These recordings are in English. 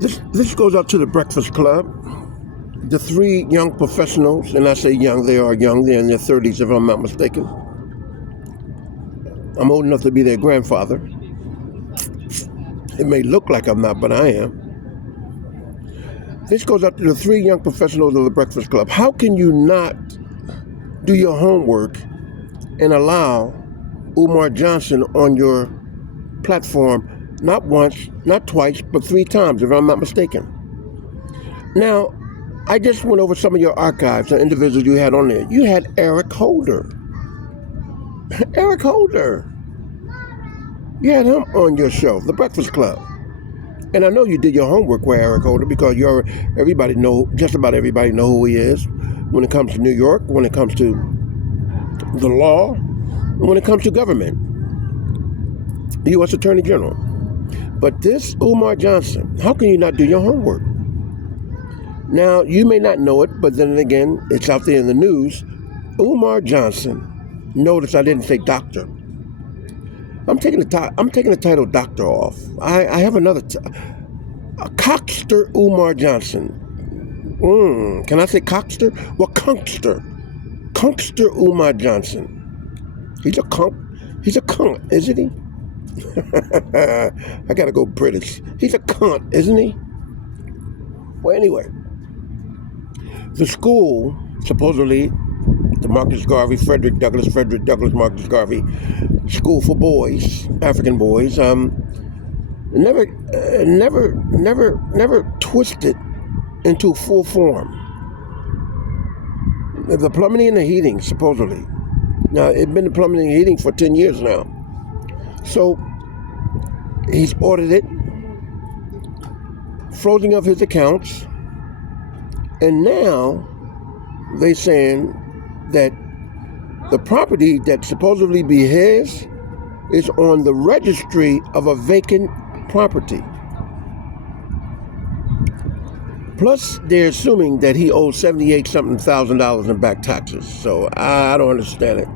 This goes out to the Breakfast Club. The three young professionals, and I say young, they are young, they're in their 30s if I'm not mistaken. I'm old enough to be their grandfather. It may look like I'm not, but I am. This goes out to the three young professionals of the Breakfast Club. How can you not do your homework and allow Umar Johnson on your platform not once, not twice, but 3 times, if I'm not mistaken? Now, I just went over some of your archives, the individuals you had on there. You had Eric Holder. Eric Holder. You had him on your show, The Breakfast Club. And I know you did your homework with Eric Holder because just about everybody know who he is when it comes to New York, when it comes to the law, and when it comes to government. The U.S. Attorney General. But this Umar Johnson, how can you not do your homework? Now, you may not know it, but then again, it's out there in the news. Umar Johnson, notice I didn't say doctor. I'm taking the title doctor off. I have another, Cockster Umar Johnson. Can I say cockster? Well, Conkster Umar Johnson. He's a cunt, isn't he? I gotta go British. He's a cunt, isn't he? Well, anyway, the school, supposedly, the Marcus Garvey, Frederick Douglass, Marcus Garvey School for Boys, African boys, never twisted into full form. The plumbing and the heating, supposedly. Now, it's been the plumbing and heating for 10 years now. So, he's ordered it, frozen of his accounts, and now they're saying that the property that supposedly be his is on the registry of a vacant property. Plus, they're assuming that he owes $78,000 in back taxes. So I don't understand it.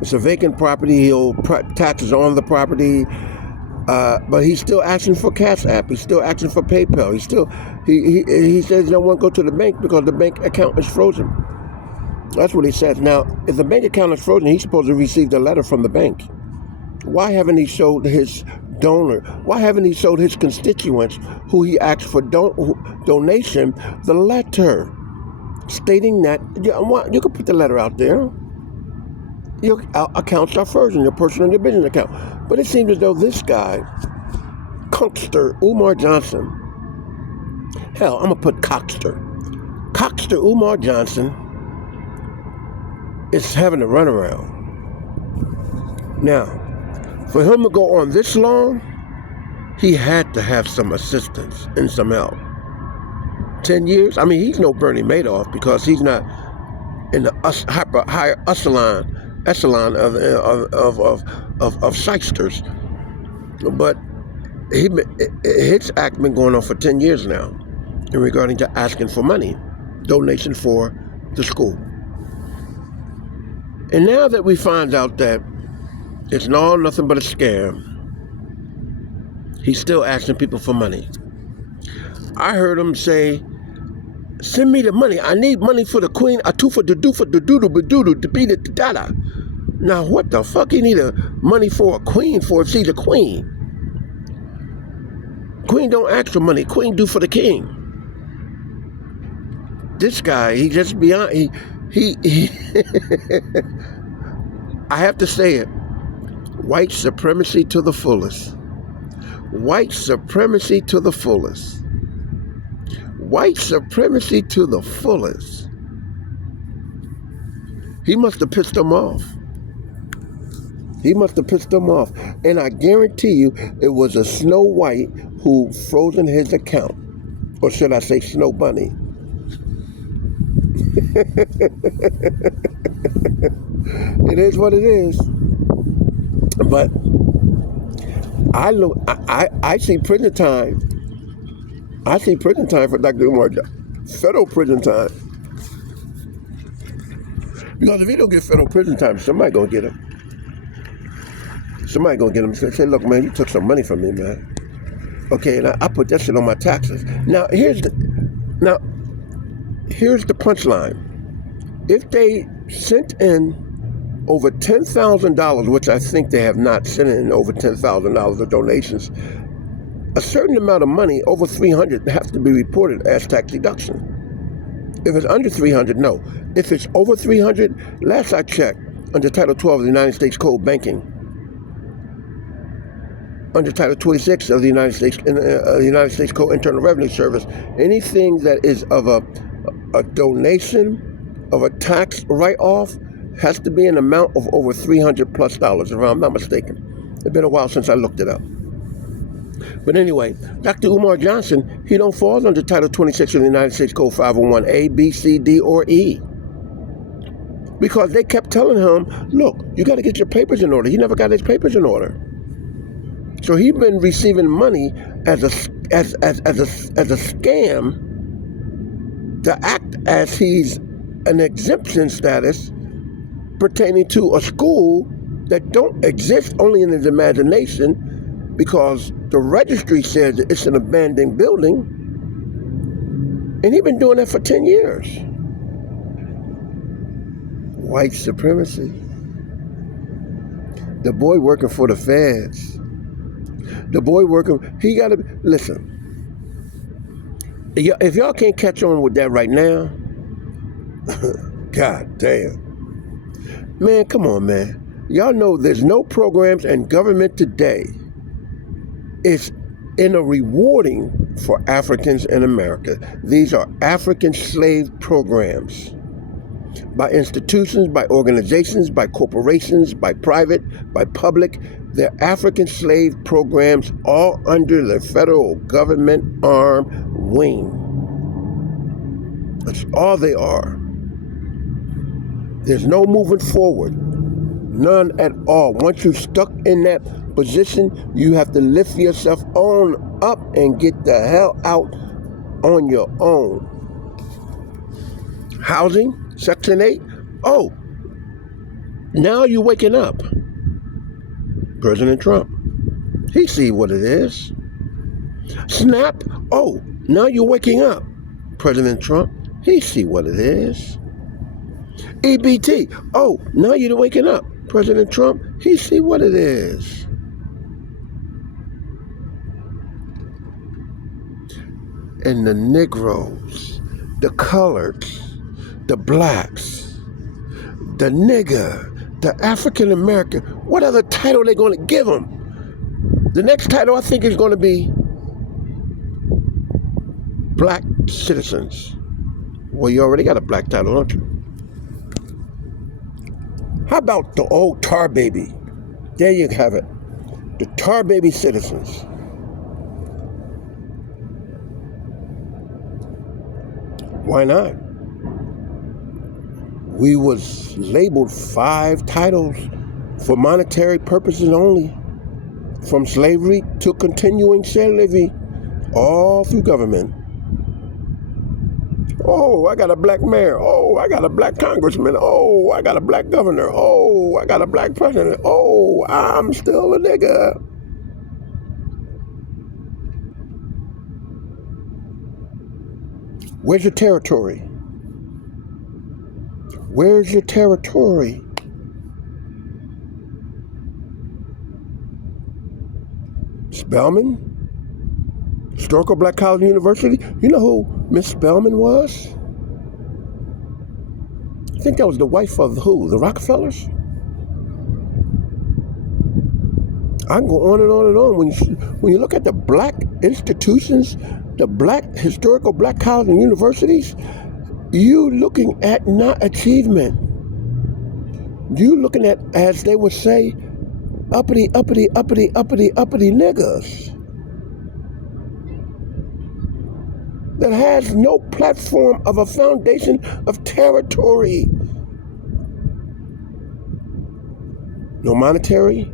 It's a vacant property. He owes taxes on the property, but he's still asking for Cash App. He's still asking for PayPal. He says he don't want to go to the bank because the bank account is frozen. That's what he says. Now, if the bank account is frozen, he's supposed to receive a letter from the bank. Why haven't he showed his donor? Why haven't he showed his constituents who he asked for donation the letter stating that you can put the letter out there? Your accounts are frozen, your personal and your business account. But it seems as though this guy, Cockster Umar Johnson, hell, I'm gonna put Cockster Umar Johnson is having a runaround. Now, for him to go on this long, he had to have some assistance and some help. 10 years? I mean, he's no Bernie Madoff because he's not in the higher echelon of shysters. But his act been going on for 10 years now in regarding to asking for money, donation for the school. And now that we find out that it's nothing but a scam, he's still asking people for money. I heard him say, send me the money. I need money for the queen. Now, what the fuck he need money for a queen for if she's a queen? Queen don't ask for money. Queen do for the king. This guy, he just beyond, he I have to say it, white supremacy to the fullest. White supremacy to the fullest. White supremacy to the fullest. He must have pissed them off. And I guarantee you it was a Snow White who frozen his account. Or should I say Snow Bunny? It is what it is. But I see prison time. I see prison time for Dr. Umar. Federal prison time. Because if he don't get federal prison time, somebody gonna get him. Somebody gonna get him and say, look, man, you took some money from me, man. Okay, and I put that shit on my taxes. Here's the punchline. If they sent in over $10,000, which I think they have not sent in over $10,000 of donations, a certain amount of money over 300 has to be reported as tax deduction. If it's under 300, no. If it's over 300, last I checked, under Title 12 of the United States Code Banking, under Title 26 of the United States Code Internal Revenue Service, anything that is of a donation of a tax write-off has to be an amount of over $300 plus, if I'm not mistaken. It's been a while since I looked it up. But anyway, Dr. Umar Johnson, he don't fall under Title 26 of the United States Code 501A, B, C, D, or E. Because they kept telling him, look, you got to get your papers in order. He never got his papers in order. So he's been receiving money as a scam to act as he's an exemption status pertaining to a school that don't exist, only in his imagination, because the registry says that it's an abandoned building, and he's been doing that for 10 years. White supremacy. The boy working for the feds. The boy working, he got to, listen, if y'all can't catch on with that right now, God damn. Man, come on, man. Y'all know there's no programs in government today is in a rewarding for Africans in America. These are African slave programs by institutions, by organizations, by corporations, by private, by public. They're African slave programs all under the federal government arm wing. That's all they are. There's no moving forward. None at all. Once you're stuck in that position, you have to lift yourself on up and get the hell out on your own. Housing, Section 8. Oh, now you're waking up. President Trump. He see what it is. SNAP. Oh, now you're waking up. President Trump. He see what it is. EBT. Oh, now you're waking up. President Trump. He see what it is. And the Negroes, the coloreds, the blacks, the nigger, the African American, what other title are they going to give them? The next title I think is going to be black citizens. Well, you already got a black title, don't you? How about the old tar baby? There you have it. The tar baby citizens. Why not? We was labeled 5 titles for monetary purposes only. From slavery to continuing slavery, all through government. Oh, I got a black mayor. Oh, I got a black congressman. Oh, I got a black governor. Oh, I got a black president. Oh, I'm still a nigga. Where's your territory? Where's your territory? Spelman? Historical Black College University? You know who Miss Spelman was? I think that was the wife of who? The Rockefellers? I can go on and on and on. When you look at the black institutions, the black historical black colleges and universities, you looking at not achievement. You looking at, as they would say, uppity niggas that has no platform of a foundation of territory. No monetary.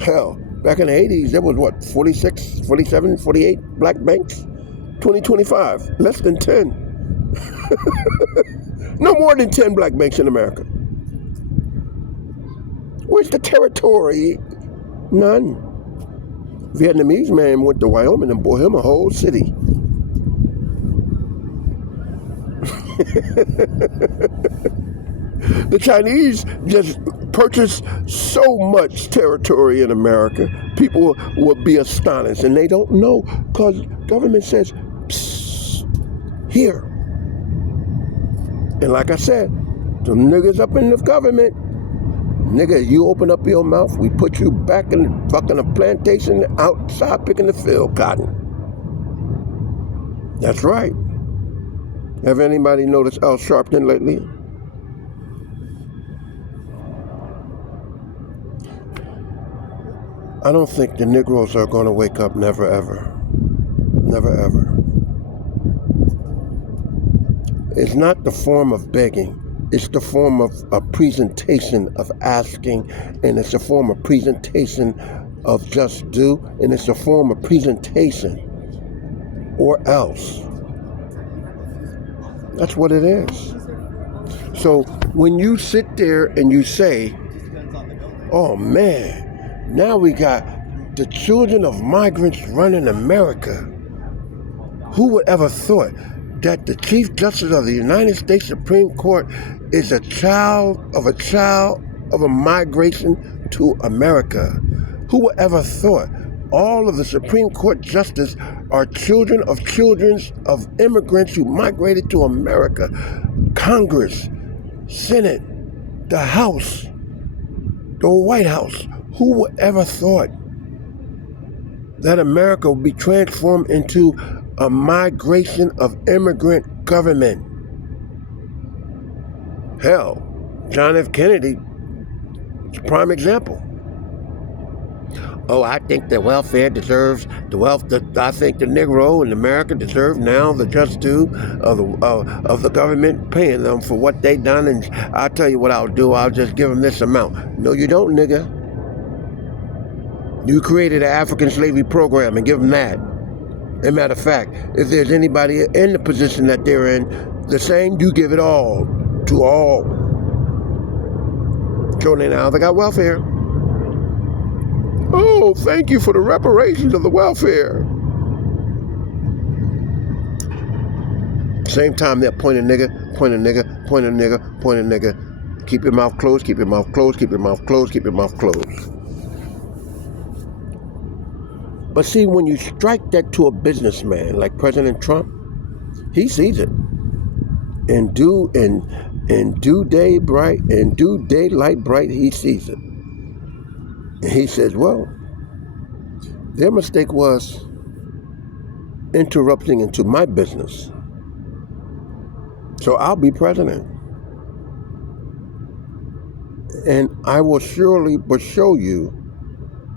Hell, back in the 80s, there was what, 46, 47, 48 black banks? 2025, less than 10. No more than 10 black banks in America. Where's the territory? None. Vietnamese man went to Wyoming and bought him a whole city. The Chinese just purchased so much territory in America. People would be astonished, and they don't know because government says, psst, here. And like I said, them niggas up in the government, nigga, you open up your mouth, we put you back in the fucking plantation outside picking the field cotton. That's right. Have anybody noticed Al Sharpton lately? I don't think the Negroes are going to wake up, never ever. Never ever. It's not the form of begging. It's the form of a presentation of asking, and it's a form of presentation of just do, and it's a form of presentation or else. That's what it is. So when you sit there and you say, oh man, now we got the children of migrants running America. Who would ever thought that the Chief Justice of the United States Supreme Court is a child of a migration to America? Who would ever thought all of the Supreme Court justices are children of immigrants who migrated to America? Congress, Senate, the House, the White House. Who would ever thought that America would be transformed into a migration of immigrant government? Hell, John F. Kennedy is a prime example. Oh, I think the welfare deserves the wealth. I think the Negro in America deserve now the just due of the government paying them for what they done. And I'll tell you what I'll do. I'll just give them this amount. No, you don't, nigga. You created an African slavery program and give them that. As a matter of fact, if there's anybody in the position that they're in, the same, you give it all to all. So now they got welfare. Oh, thank you for the reparations of the welfare. Same time they're point a nigga, point a nigga, point a nigga, point a nigga. Keep your mouth closed, keep your mouth closed, keep your mouth closed, keep your mouth closed. But see, when you strike that to a businessman like President Trump, he sees it. And due daylight bright, he sees it. And he says, well, their mistake was interrupting into my business. So I'll be president. And I will surely but show you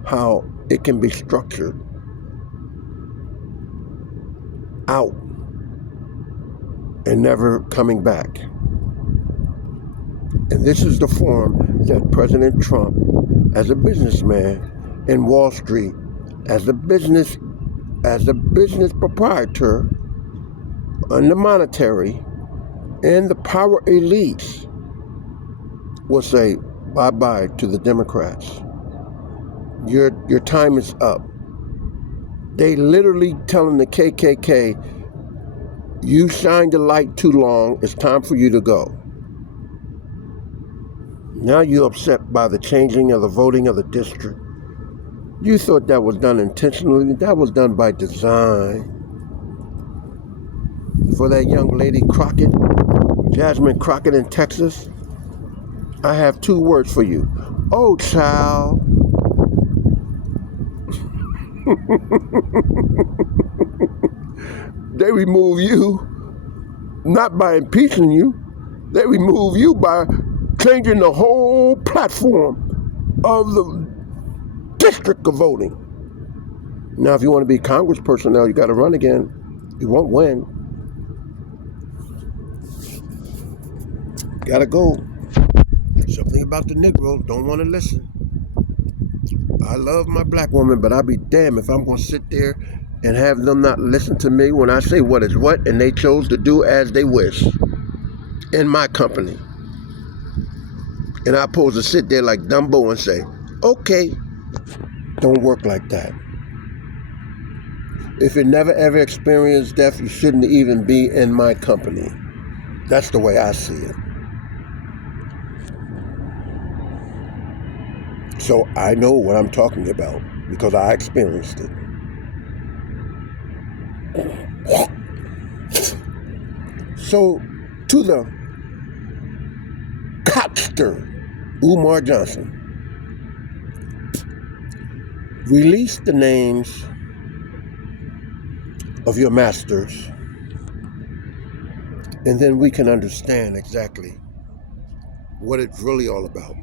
how it can be structured out and never coming back. And this is the form that President Trump, as a businessman in Wall Street, as a business proprietor, and the monetary and the power elites will say bye-bye to the Democrats. Your time is up. They literally telling the KKK, you shined the light too long, it's time for you to go. Now you're upset by the changing of the voting of the district. You thought that was done intentionally. That was done by design. For that young lady Crockett, Jasmine Crockett in Texas, I have two words for you. Oh, child. They remove you, not by impeaching you. They remove you by changing the whole platform of the district of voting. Now, if you want to be Congress personnel, you got to run again. You won't win. Gotta go. Something about the Negroes, don't want to listen. I love my black woman, but I'll be damned if I'm going to sit there and have them not listen to me when I say what is what, and they chose to do as they wish in my company. And I'm supposed to sit there like Dumbo and say, okay, don't work like that. If you never ever experienced death, you shouldn't even be in my company. That's the way I see it. So I know what I'm talking about because I experienced it. So to the cockster, Umar Johnson, release the names of your masters, and then we can understand exactly what it's really all about.